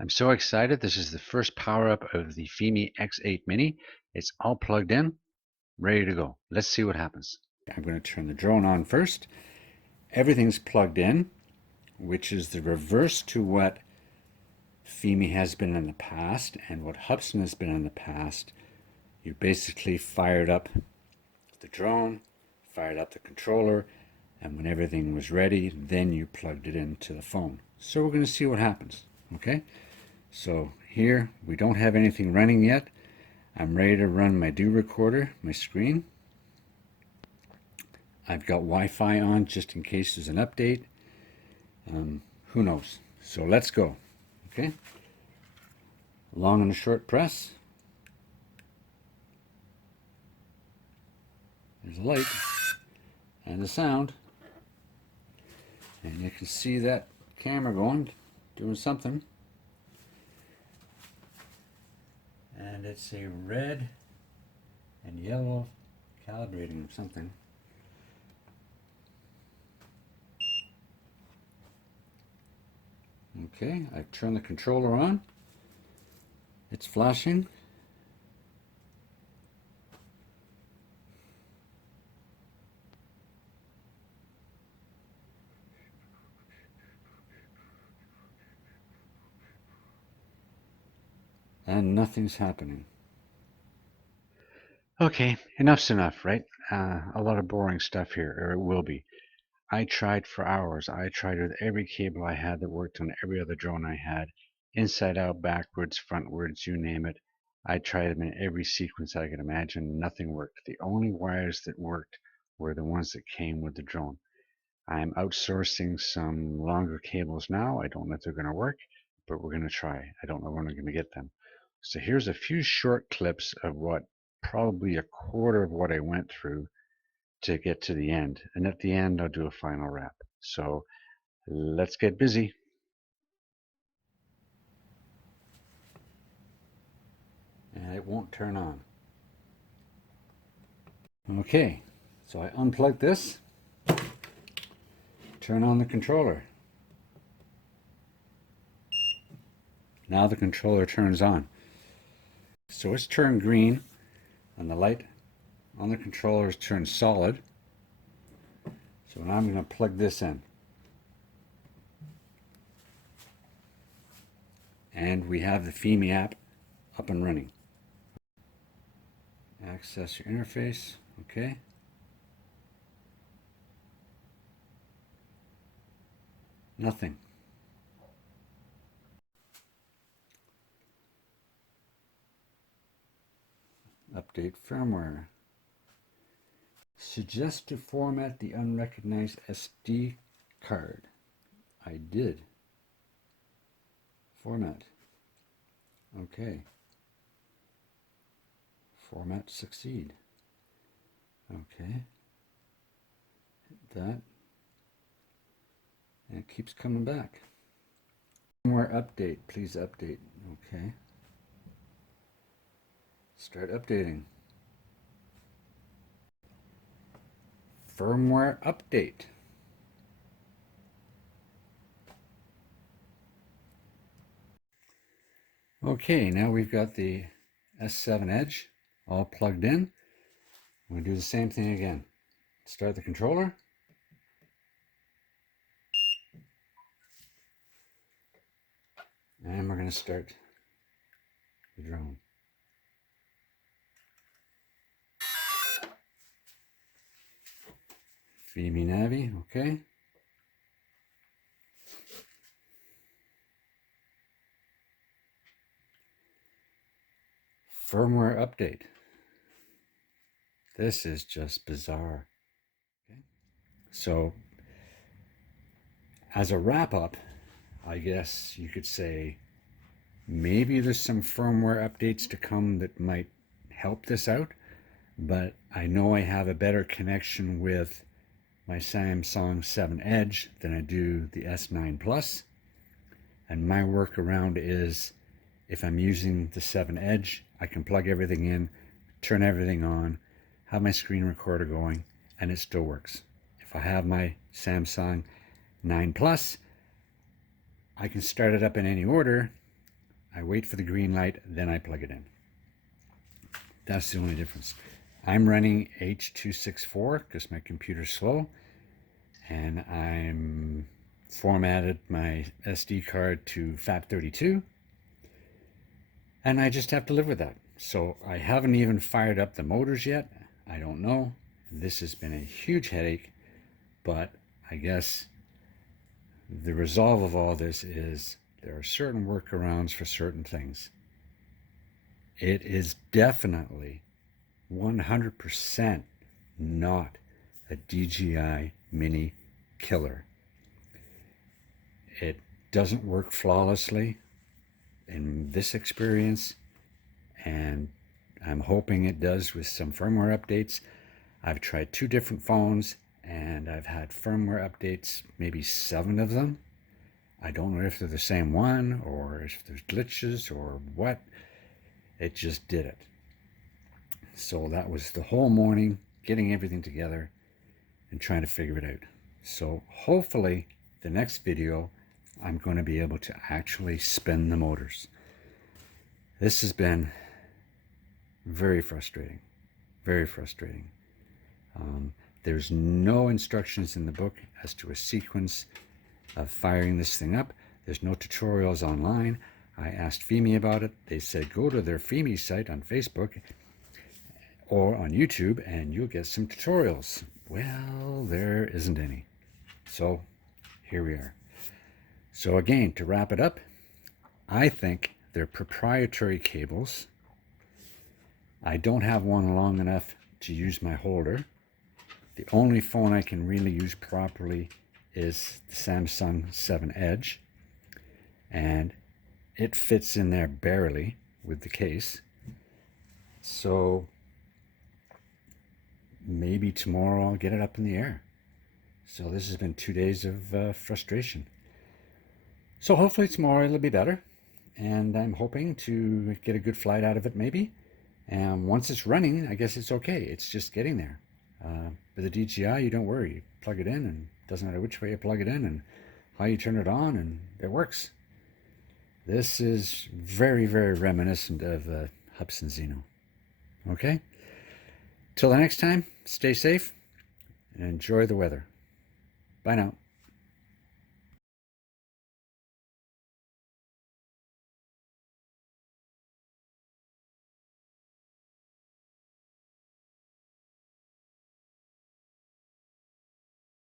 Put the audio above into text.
I'm so excited. This is the first power up of the Fimi X8 Mini. It's all plugged in, ready to go. Let's see what happens. I'm going to turn the drone on first. Everything's plugged in, which is the reverse to what Fimi has been in the past and what Hubsan has been in the past. You basically fired up the drone, fired up the controller, and when everything was ready, then you plugged it into the phone. So we're going to see what happens, okay? So here, we don't have anything running yet. I'm ready to run my do recorder, my screen. I've got Wi-Fi on just in case there's an update. Who knows? So let's go, okay? Long and a short press. There's a light and a sound. And you can see that camera going, doing something. And it's a red and yellow calibrating or something. Okay, I've turned the controller on. It's flashing. And nothing's happening. Okay, enough's enough, right? A lot of boring stuff here, or it will be. I tried for hours. I tried with every cable I had that worked on every other drone I had. Inside out, backwards, frontwards, you name it. I tried them in every sequence I could imagine. Nothing worked. The only wires that worked were the ones that came with the drone. I'm outsourcing some longer cables now. I don't know if they're going to work, but we're going to try. I don't know when we're going to get them. So here's a few short clips of what probably a quarter of what I went through to get to the end. And at the end, I'll do a final wrap. So let's get busy. And it won't turn on. Okay, so I unplug this, turn on the controller. Now the controller turns on. So it's turned green and the light on the controller is turned solid. So now I'm going to plug this in. And we have the Fimi app up and running. Access your interface, okay. Nothing. Update firmware. Suggest to format the unrecognized SD card. I did. Format. Okay. Format succeed. Okay. Hit that. And it keeps coming back. Firmware update. Please update. Okay. Start updating. Firmware update. Okay, now we've got the S7 Edge all plugged in. I'm going to do the same thing again. Start the controller. And we're going to start the drone. Fimi Navi, okay. Firmware update. This is just bizarre. Okay. So, as a wrap up, I guess you could say maybe there's some firmware updates to come that might help this out, but I know I have a better connection with my Samsung 7 Edge than I do the S9 Plus. And my workaround is if I'm using the 7 Edge, I can plug everything in, turn everything on, have my screen recorder going, and it still works. If I have my Samsung 9 Plus, I can start it up in any order, I wait for the green light, then I plug it in. That's the only difference. I'm running H.264 because my computer's slow, and I'm formatted my SD card to FAT32, and I just have to live with that. So I haven't even fired up the motors yet. I don't know. This has been a huge headache, but I guess the resolve of all this is there are certain workarounds for certain things. It is definitely 100% not a DJI Mini killer. It doesn't work flawlessly in this experience, and I'm hoping it does with some firmware updates. I've tried 2 different phones, and I've had firmware updates, maybe 7 of them. I don't know if they're the same one or if there's glitches or what. It just did it. So that was the whole morning, getting everything together and trying to figure it out. So hopefully the next video, I'm going to be able to actually spin the motors. This has been very frustrating, very frustrating. There's no instructions in the book as to a sequence of firing this thing up. There's no tutorials online. I asked Fimi about it. They said go to their Fimi site on Facebook or on YouTube and you'll get some tutorials. Well, there isn't any. So here we are. So again, to wrap it up, I think they're proprietary cables. I don't have one long enough to use my holder. The only phone I can really use properly is the Samsung 7 Edge, and it fits in there barely with the case. So maybe tomorrow I'll get it up in the air. So this has been 2 days of frustration. So hopefully tomorrow it'll be better, and I'm hoping to get a good flight out of it maybe. And once it's running, I guess it's okay. It's just getting there. With the DJI, you don't worry. You plug it in, and it doesn't matter which way you plug it in and how you turn it on, and it works. This is very, very reminiscent of Hubsan Zeno. Okay? Till the next time, stay safe and enjoy the weather. Bye now.